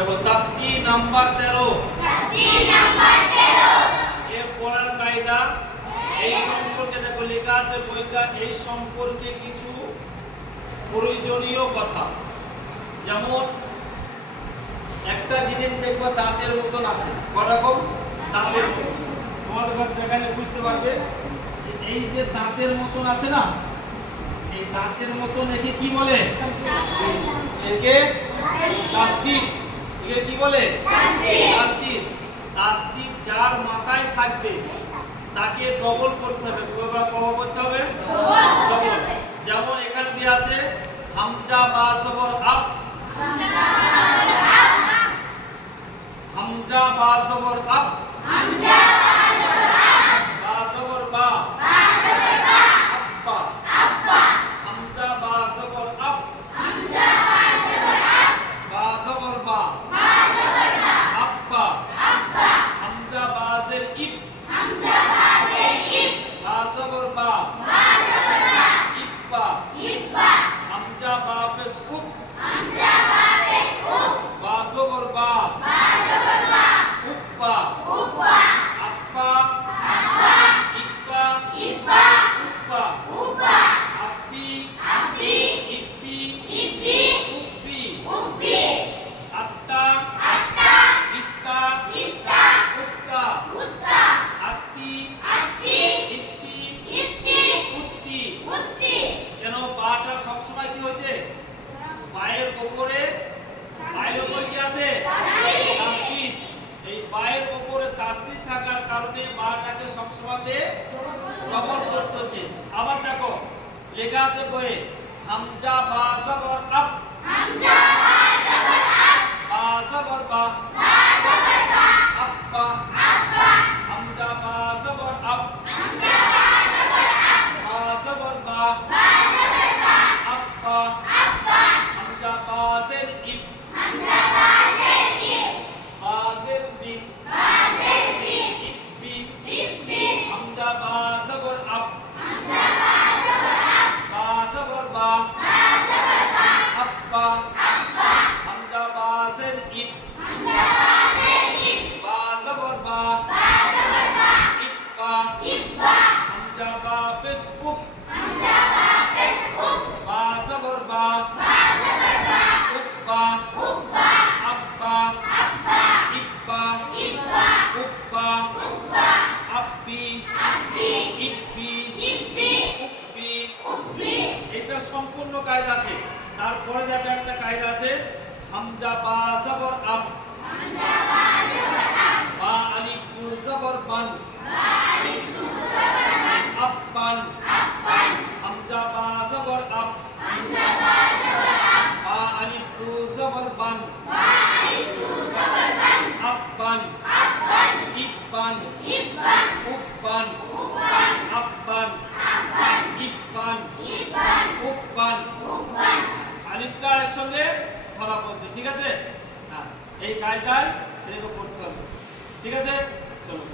দেখো তাকতি নাম্বার 13 এর পড়ার কায়দা এই সম্পর্কে দেখো লেখা আছে বইটা এই সম্পর্কে কিছু প্রয়োজনীয় কথা। যেমন একটা জিনিস দেখবা দাঁতের মতন আছে, কয়রকম দাঁতের মতন, তোমাদের কাছে দেখালে বুঝতে পারবে। এই যে দাঁতের মতন আছে না, এই দাঁতের মতন একে কি বলে? একে দাস্তিক। একে কি বলে? দাস্তিক। দাস্তিক যার মাথায় থাকবে তাকে ডবল করতে হবে। কয়বার কমা করতে হবে? ডবল। যেমন এখানে দেয়া আছে হামজা বা সবর আপ, হামজা বা সবর আপ, বা সবর বা, আব্বা, হামজা বা সবর আপ, বা সবর বা, আব্বা, হামজা বা জের ইব, বা সবর বা, ইব্বা, হামজা বা পেশ উপ, বা সবর বা, উব্বা, আব্বা, ইব্বা, উব্বা, আব্বি, ইব্বি, উব্বি, আত্তা, ইত্তা, উত্তা, আত্তি, ইত্তি, উত্তি। কেন বাটা সবসময় কি হচ্ছে? পায়ের উপরে, পায়ের উপরে কি আছে? তাসদিদ। এই পায়ের উপরে তাসদিদ থাকার কারণে বাটাকে সবসময় ডবল করতে হচ্ছে। আবার দেখো লেখা আছে বইয়ে হামজা বা সবর আপ, বা সবর বা, আব্বা, হামজা বা সবর আপ, বা সবর বা, আব্বা, হামজা বা জের ইব, বা জের বি, ইব্বি, হামজা বা সবর আপ, বা সবর বা, আব্বা, হামজা বা জের ইব, বা সবর বা, ইব্বা, হামজা বা পেশ উপ, বা সবর বা, উব্বা, আব্বা, ইব্বা, উব্বা, আব্বি, ইব্বি, উব্বি। এটা সম্পূর্ণ কায়দা আছে। তারপরে দেখো একটা কায়দা আছে হামজা বা সবর আপ, বা আলিফ দু সবর বান, আব্বান, হামজা বা সবর আপ, বা আলিফ দু সবর বান, আব্বান, ইব্বান, উব্বান, আব্বান, ইব্বান, উব্বান। আলিফটা এর সঙ্গে ধরা পড়ছে, ঠিক আছে? হ্যাঁ, এই কায়দায় এটাকে পড়তে হবে, ঠিক আছে? চলো।